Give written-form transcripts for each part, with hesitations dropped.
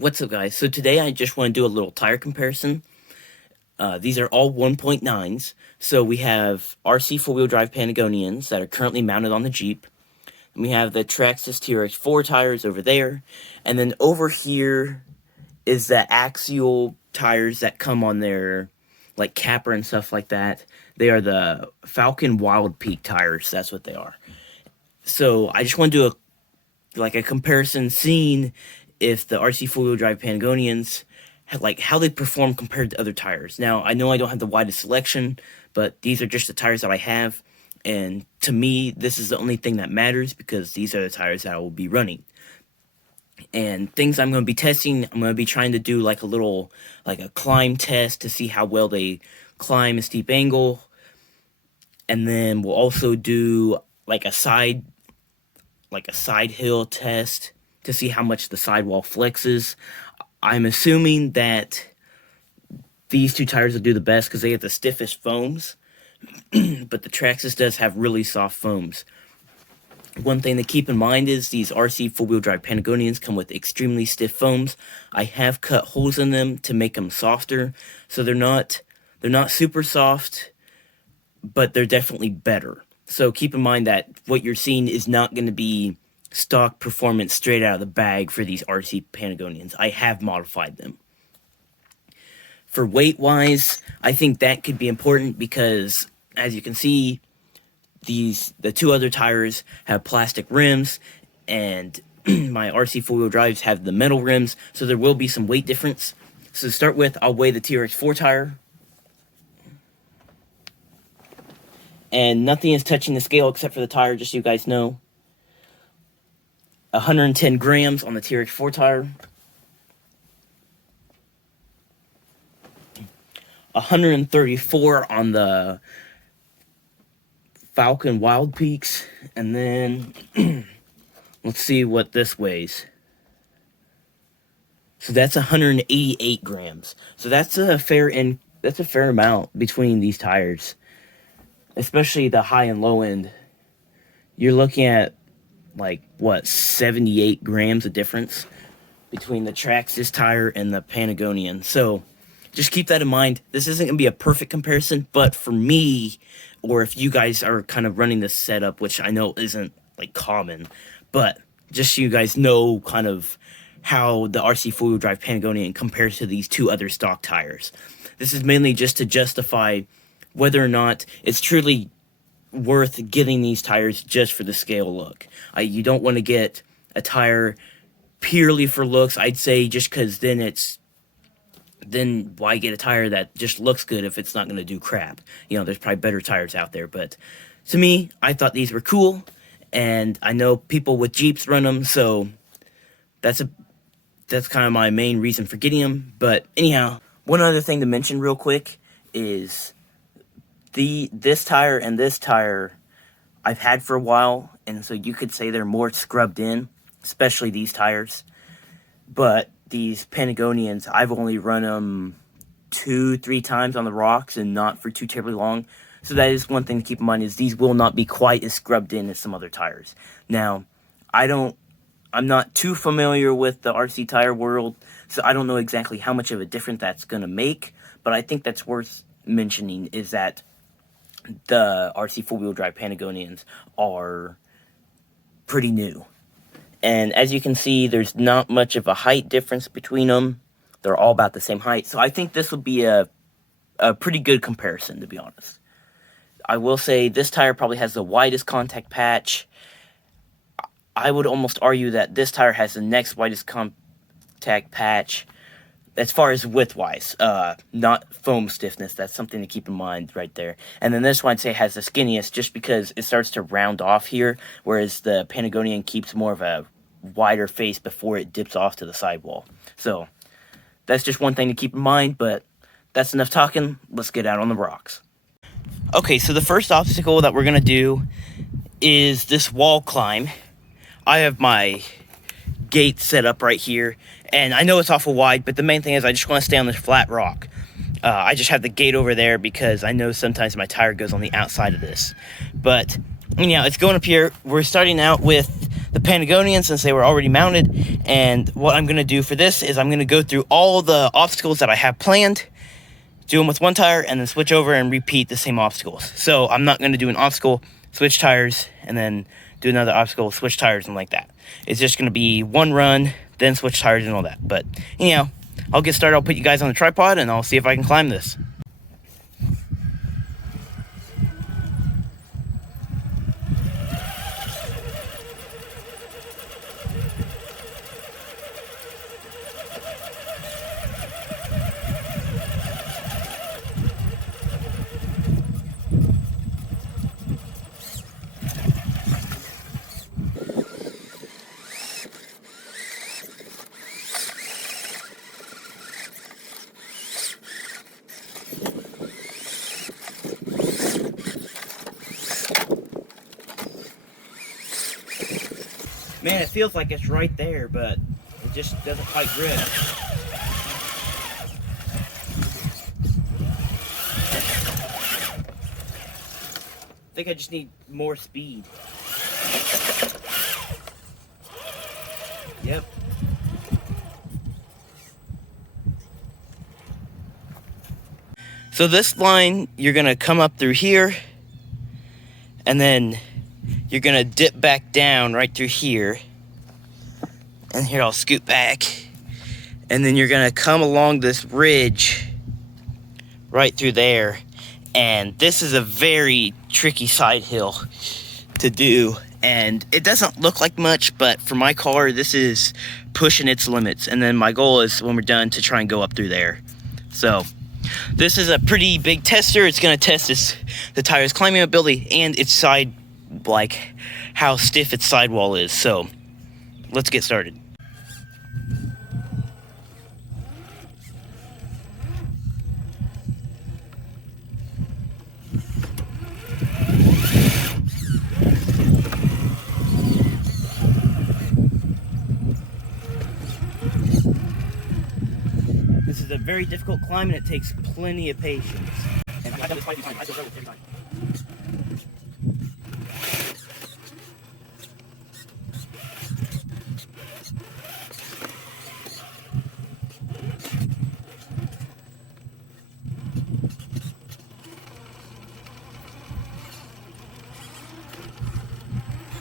What's up, guys? So today I just want to do a little tire comparison. These are all 1.9s. So we have RC four-wheel drive Patagonians that are currently mounted on the Jeep. And we have the Traxxas TRX4 tires over there. And then over here is the Axial tires that come on their, like, capper and stuff like that. They are the Falcon Wild Peak tires. That's what they are. So I just want to do a comparison, seeing if the RC four-wheel drive Patagonians, how they perform compared to other tires. Now, I know I don't have the widest selection, but these are just the tires that I have, and to me, this is the only thing that matters, because these are the tires that I will be running. And things I'm going to be testing, I'm going to be trying to do like a climb test to see how well they climb a steep angle, and then we'll also do like a side hill test to see how much the sidewall flexes. I'm assuming that these two tires will do the best because they have the stiffest foams, but the Traxxas does have really soft foams. One thing to keep in mind is these RC four-wheel drive Patagonians come with extremely stiff foams. I have cut holes in them to make them softer, so they're not super soft, but they're definitely better. So keep in mind that what you're seeing is not going to be stock performance straight out of the bag for these RC Patagonians. I have modified them. For weight-wise, I think that could be important because, as you can see, the two other tires have plastic rims, and my RC four-wheel drives have the metal rims, so there will be some weight difference. So to start with, I'll weigh the TRX4 tire. And nothing is touching the scale except for the tire, just so you guys know. 110 grams on the TRX4 tire. 134 on the Falcon Wild Peaks. And then, let's see what this weighs. So that's 188 grams. So that's a fair amount between these tires. Especially the high and low end. You're looking at, 78 grams of difference between the Traxxas tire and the Patagonian. So just keep that in mind. This isn't going to be a perfect comparison, but for me, or if you guys are kind of running this setup, which I know isn't common, but just so you guys know kind of how the RC four-wheel drive Patagonian compares to these two other stock tires. This is mainly just to justify whether or not it's truly worth getting these tires just for the scale look. You don't want to get a tire purely for looks, I'd say, just because then why get a tire that just looks good if it's not going to do crap? There's probably better tires out there, but to me, I thought these were cool, and I know people with Jeeps run them, so that's kind of my main reason for getting them. But anyhow, one other thing to mention real quick is this tire and this tire I've had for a while, and so you could say they're more scrubbed in, especially these tires. But these Patagonians, I've only run them 2-3 times on the rocks and not for too terribly long. So that is one thing to keep in mind, is these will not be quite as scrubbed in as some other tires. Now, I'm not too familiar with the RC tire world, so I don't know exactly how much of a difference that's going to make, but I think that's worth mentioning, is that the RC four-wheel drive Patagonians are pretty new. And as you can see, there's not much of a height difference between them. They're all about the same height. So I think this would be a pretty good comparison, to be honest. I will say this tire probably has the widest contact patch. I would almost argue that this tire has the next widest contact patch as far as width-wise, not foam stiffness. That's something to keep in mind right there. And then this one, I'd say, has the skinniest just because it starts to round off here, whereas the Patagonian keeps more of a wider face before it dips off to the sidewall. So that's just one thing to keep in mind, but that's enough talking. Let's get out on the rocks. Okay, so the first obstacle that we're going to do is this wall climb. I have my gate set up right here, and I know it's awful wide, but the main thing is I just want to stay on this flat rock. I just have the gate over there because I know sometimes my tire goes on the outside of this. But anyhow, it's going up here. We're starting out with the Patagonia since they were already mounted. And what I'm going to do for this is I'm going to go through all the obstacles that I have planned, do them with one tire, and then switch over and repeat the same obstacles. So I'm not going to do an obstacle, switch tires, and then do another obstacle, switch tires, and like that. It's just going to be one run, then switch tires and all that. But anyhow, I'll get started. I'll put you guys on the tripod, and I'll see if I can climb this. Man, it feels like it's right there, but it just doesn't quite grip. I think I just need more speed. Yep. So this line, you're gonna come up through here, and then you're gonna dip back down right through here. And here, I'll scoot back. And then you're gonna come along this ridge right through there. And this is a very tricky side hill to do. And it doesn't look like much, but for my car, this is pushing its limits. And then my goal is, when we're done, to try and go up through there. So this is a pretty big tester. It's gonna test the tire's climbing ability and its side, like how stiff its sidewall is. So let's get started. This is a very difficult climb, and it takes plenty of patience. And I've done this quite a few times. I still struggle every time.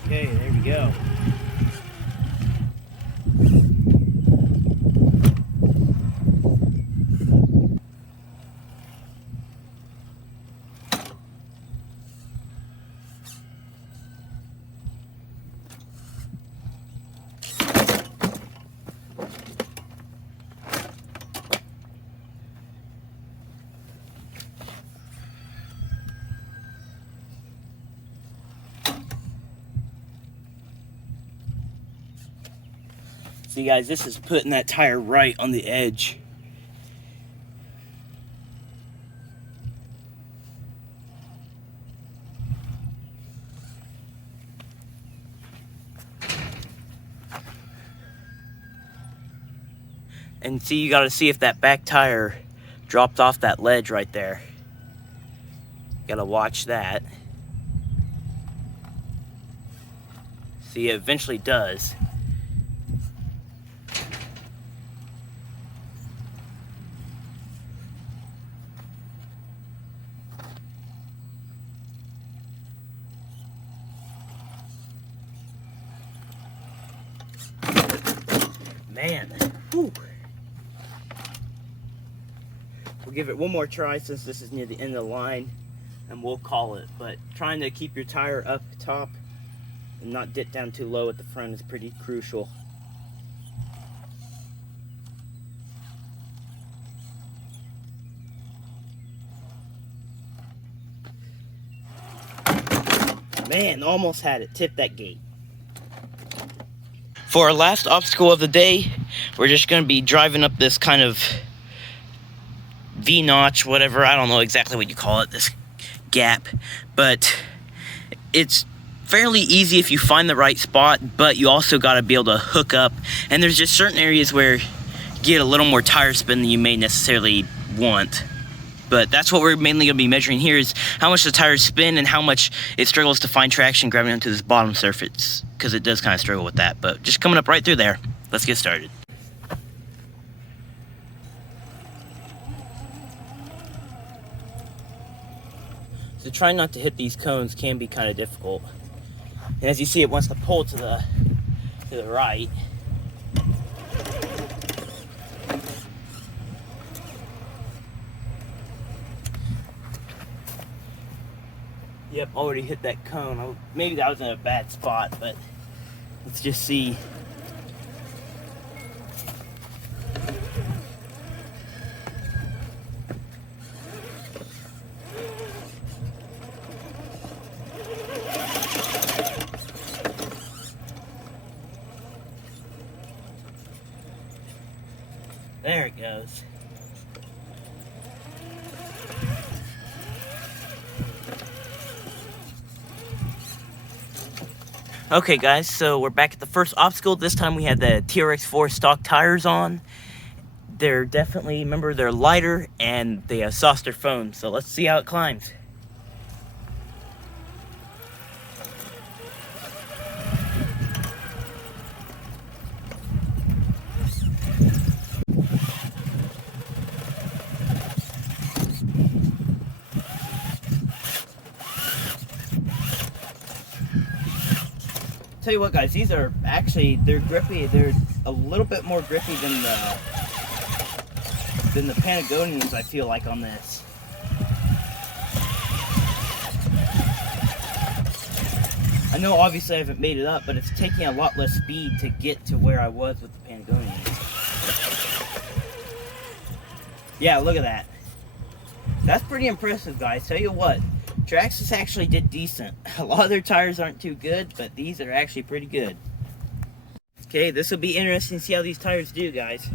Okay, there we go. See guys, this is putting that tire right on the edge. And see, you gotta see if that back tire dropped off that ledge right there. Gotta watch that. See, it eventually does. Man, whew. We'll give it one more try since this is near the end of the line, and we'll call it. But trying to keep your tire up top and not dip down too low at the front is pretty crucial. Man, almost had it. Tip that gate. For our last obstacle of the day, we're just going to be driving up this kind of V-notch, whatever. I don't know exactly what you call it, this gap. But it's fairly easy if you find the right spot, but you also got to be able to hook up. And there's just certain areas where you get a little more tire spin than you may necessarily want. But that's what we're mainly going to be measuring here, is how much the tires spin and how much it struggles to find traction grabbing onto this bottom surface. because it does kind of struggle with that. But just coming up right through there. Let's get started. So trying not to hit these cones can be kind of difficult. And as you see, it wants to pull to the right. Yep, already hit that cone. Maybe that was in a bad spot, but let's just see. There it goes. Okay guys, so we're back at the first obstacle. This time we had the TRX4 stock tires on. They're definitely, remember, they're lighter and they have softer foam. So let's see how it climbs. Tell you what guys, these are actually, they're grippy. They're a little bit more grippy than the Patagonians, I feel like, on this. I know obviously I haven't made it up, but it's taking a lot less speed to get to where I was with the Patagonians. Yeah, look at that. That's pretty impressive guys. Tell you what, Traxxas actually did decent. A lot of their tires aren't too good, but these are actually pretty good. Okay, this will be interesting to see how these tires do, guys.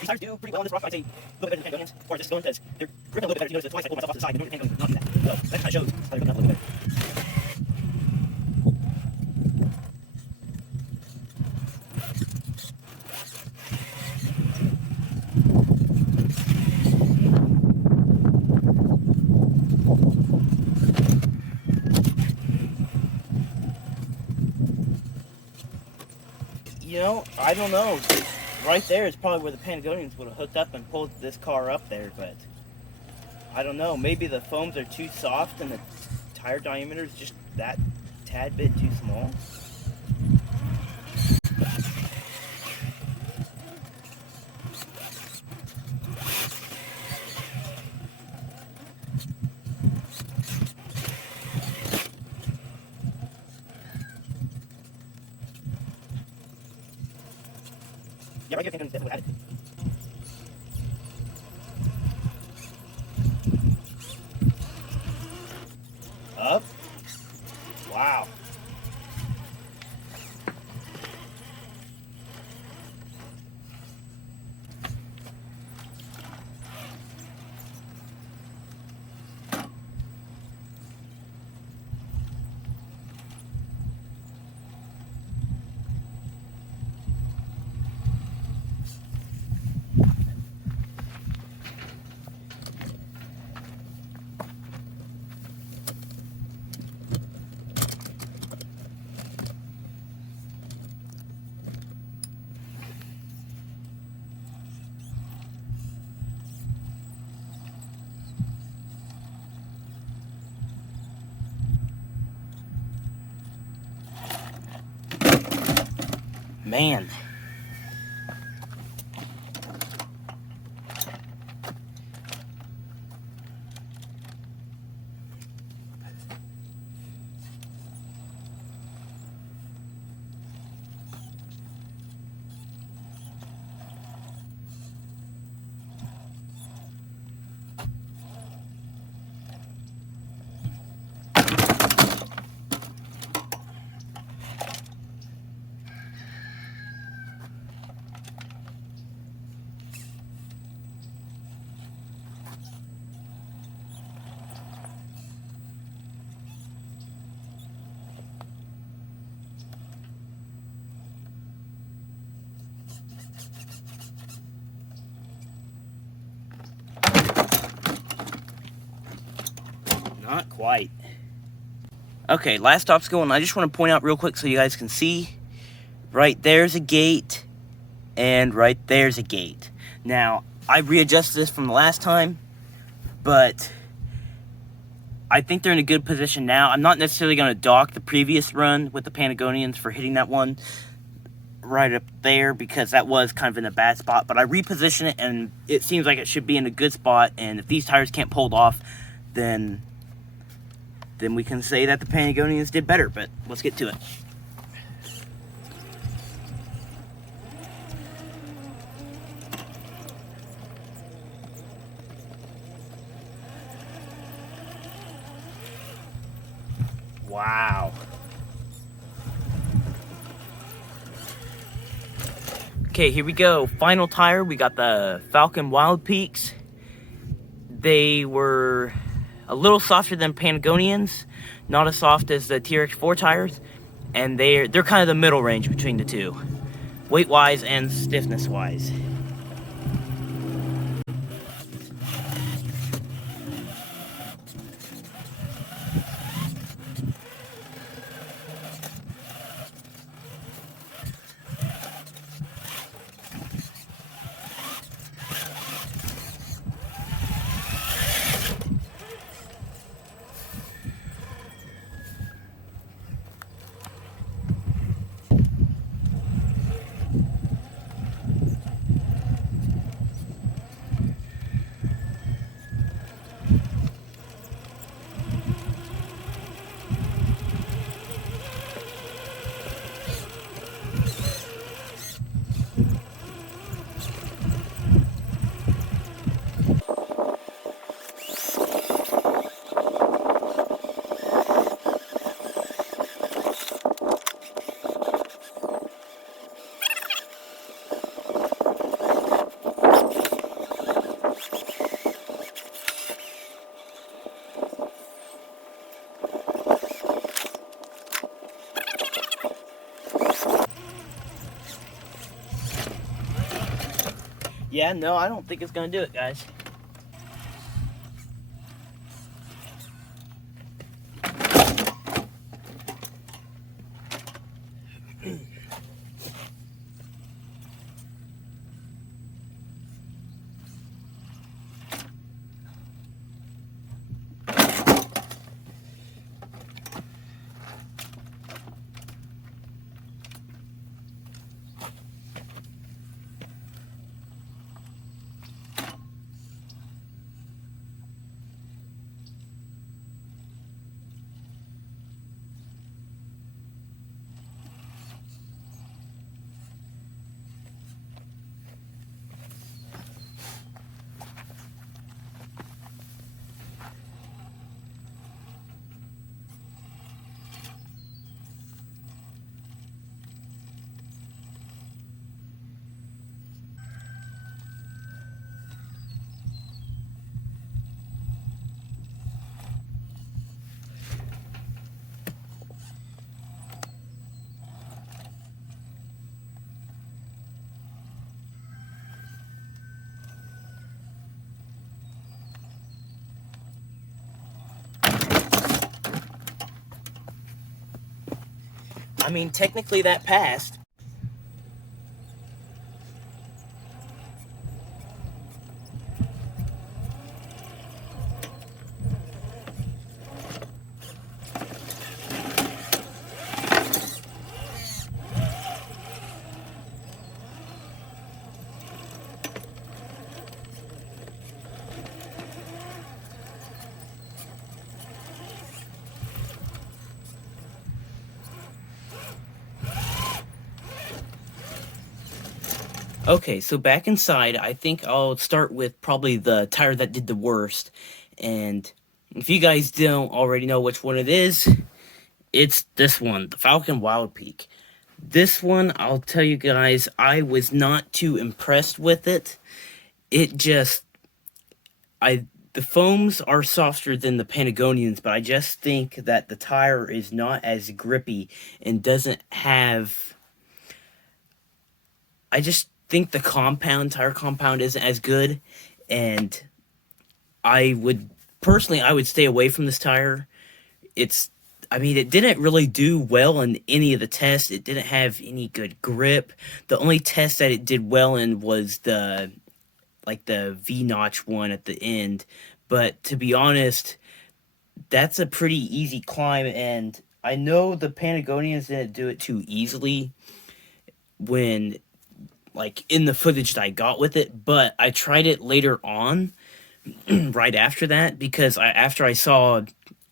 These tires do pretty well on this rock. I'd say a little bit better than the Patagonians, or this stone, because they're gripping a little bit better. You notice that twice I pulled myself off to the side, but normally the Patagonians not do that. So that kind of shows how they're gripping up a little bit better. You know, I don't know. Right there is probably where the Patagonians would have hooked up and pulled this car up there, but I don't know. Maybe the foams are too soft and the tire diameter is just that tad bit too small. Yeah, right here, Patagonians definitely had it. Up. Wow. Man. Not quite. Okay, last obstacle, and I just want to point out real quick so you guys can see. Right there's a gate, and right there's a gate. Now, I readjusted this from the last time, but I think they're in a good position now. I'm not necessarily going to dock the previous run with the Patagonians for hitting that one right up there, because that was kind of in a bad spot, but I repositioned it, and it seems like it should be in a good spot, and if these tires can't pull it off, then we can say that the Patagonians did better, but let's get to it. Wow. Okay, here we go. Final tire, we got the Falcon Wild Peaks. They were a little softer than Patagonians, not as soft as the TRX4 tires, and they're kind of the middle range between the two, weight-wise and stiffness-wise. Yeah, no, I don't think it's gonna do it, guys. I mean, technically that passed. Okay, so back inside, I think I'll start with probably the tire that did the worst. And if you guys don't already know which one it is, it's this one, the Falcon Wild Peak. This one, I'll tell you guys, I was not too impressed with it. It just, the foams are softer than the Patagonians, but I just think that the tire is not as grippy and doesn't have, think the tire compound isn't as good, and I would I would stay away from this tire. It's I mean, it didn't really do well in any of the tests. It didn't have any good grip. The only test that it did well in was the V notch one at the end. But to be honest, that's a pretty easy climb, and I know the Patagonians didn't do it too easily when like in the footage that I got with it, but I tried it later on right after that because after I saw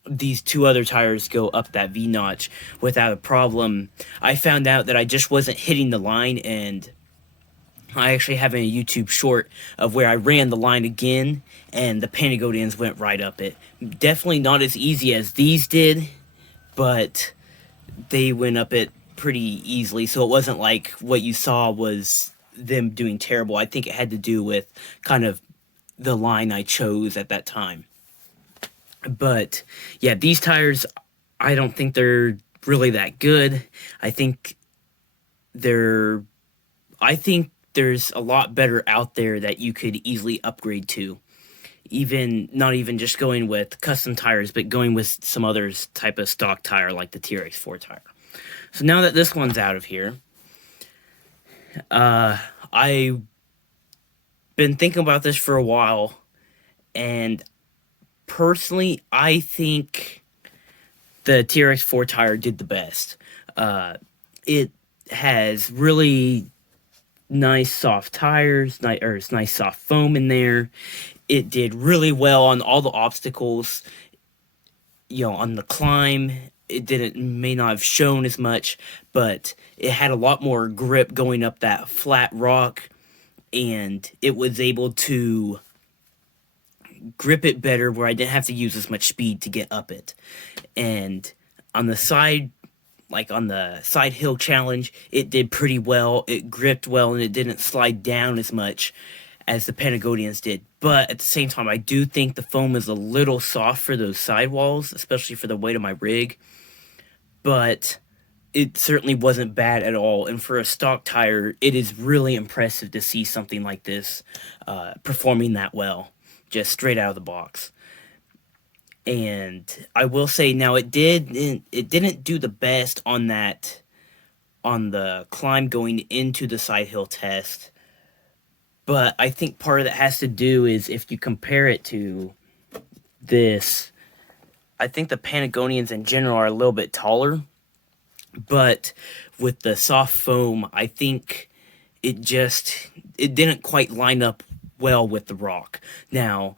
these two other tires go up that V notch without a problem, I found out that I just wasn't hitting the line, and I actually have a YouTube short of where I ran the line again and the Patagonians went right up it. Definitely not as easy as these did, but they went up it pretty easily, so it wasn't like what you saw was them doing terrible. I think it had to do with kind of the line I chose at that time. But yeah, these tires, I don't think they're really that good. I think they're I think there's a lot better out there that you could easily upgrade to. Even not even just going with custom tires, but going with some other type of stock tire like the TRX4 tire. So now that this one's out of here, I've been thinking about this for a while, and personally, I think the TRX4 tire did the best. It has really nice soft tires, nice soft foam in there. It did really well on all the obstacles. On the climb, it may not have shown as much, but it had a lot more grip going up that flat rock, and it was able to grip it better where I didn't have to use as much speed to get up it. And on the side, like on the side hill challenge, it did pretty well. It gripped well, and it didn't slide down as much as the Patagonians did. But at the same time, I do think the foam is a little soft for those sidewalls, especially for the weight of my rig. But it certainly wasn't bad at all. And for a stock tire, it is really impressive to see something like this performing that well, just straight out of the box. And I will say now it didn't do the best on the climb going into the side hill test. But I think part of that has to do is if you compare it to this, I think the Patagonians in general are a little bit taller. But with the soft foam, I think it didn't quite line up well with the rock. Now,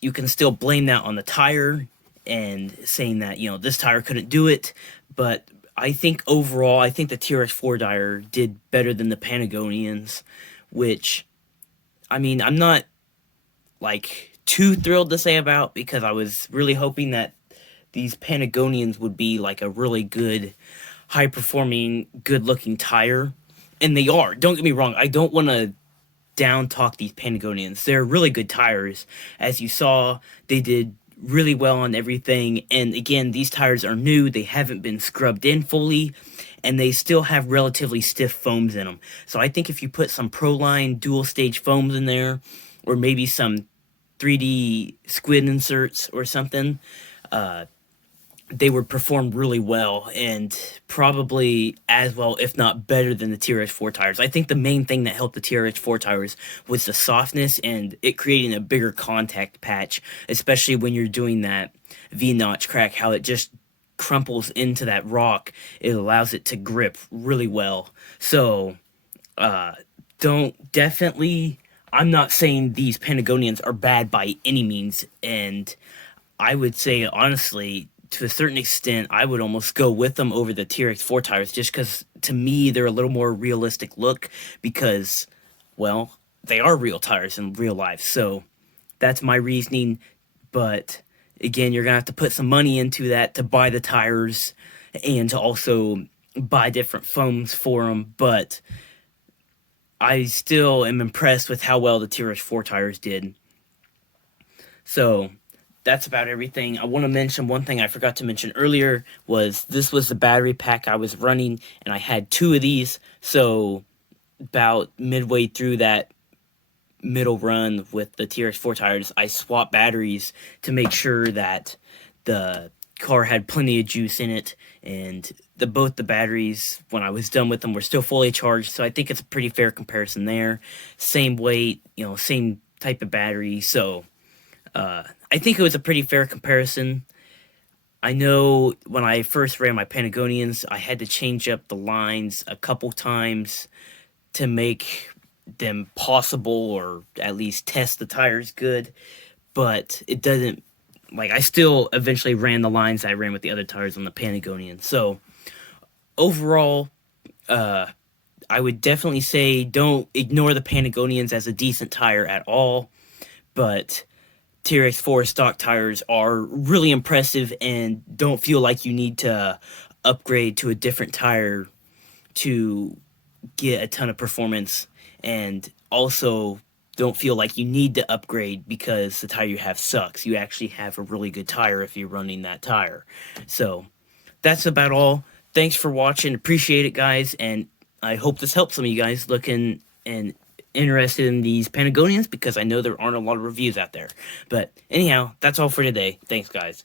you can still blame that on the tire and saying that, this tire couldn't do it. But I think overall, I think the TRX4 tire did better than the Patagonians, which, I mean, I'm not, like, too thrilled to say about, because I was really hoping that these Patagonians would be, like, a really good, high-performing, good-looking tire. And they are. Don't get me wrong. I don't want to down-talk these Patagonians. They're really good tires. As you saw, they did really well on everything. And, again, these tires are new. They haven't been scrubbed in fully, and they still have relatively stiff foams in them. So I think if you put some Proline dual-stage foams in there, or maybe some 3D squid inserts or something, they would perform really well, and probably as well, if not better than the TRX4 tires. I think the main thing that helped the TRX4 tires was the softness and it creating a bigger contact patch, especially when you're doing that V-notch crack, how it just crumples into that rock. It allows it to grip really well. So, I'm not saying these Patagonians are bad by any means, and I would say, honestly, to a certain extent, I would almost go with them over the TRX4 tires, just because, to me, they're a little more realistic look, because, well, they are real tires in real life. So that's my reasoning. But again, you're going to have to put some money into that to buy the tires and to also buy different foams for them. But I still am impressed with how well the TRX4 tires did. So that's about everything. I want to mention one thing I forgot to mention earlier was this was the battery pack I was running, and I had two of these. So about midway through that middle run with the TRX4 tires, I swapped batteries to make sure that the car had plenty of juice in it, and both the batteries, when I was done with them, were still fully charged. So I think it's a pretty fair comparison there. Same weight, same type of battery. So I think it was a pretty fair comparison. I know when I first ran my Patagonians, I had to change up the lines a couple times to make them possible, or at least test the tires good. But it doesn't, like, I still eventually ran the lines I ran with the other tires on the Patagonian. So overall, I would definitely say don't ignore the Patagonians as a decent tire at all. But TRX4 stock tires are really impressive, and don't feel like you need to upgrade to a different tire to get a ton of performance. And also, don't feel like you need to upgrade because the tire you have sucks. You actually have a really good tire if you're running that tire. So that's about all. Thanks for watching. Appreciate it, guys. And I hope this helps some of you guys looking and interested in these Patagonians, because I know there aren't a lot of reviews out there. But anyhow, that's all for today. Thanks, guys.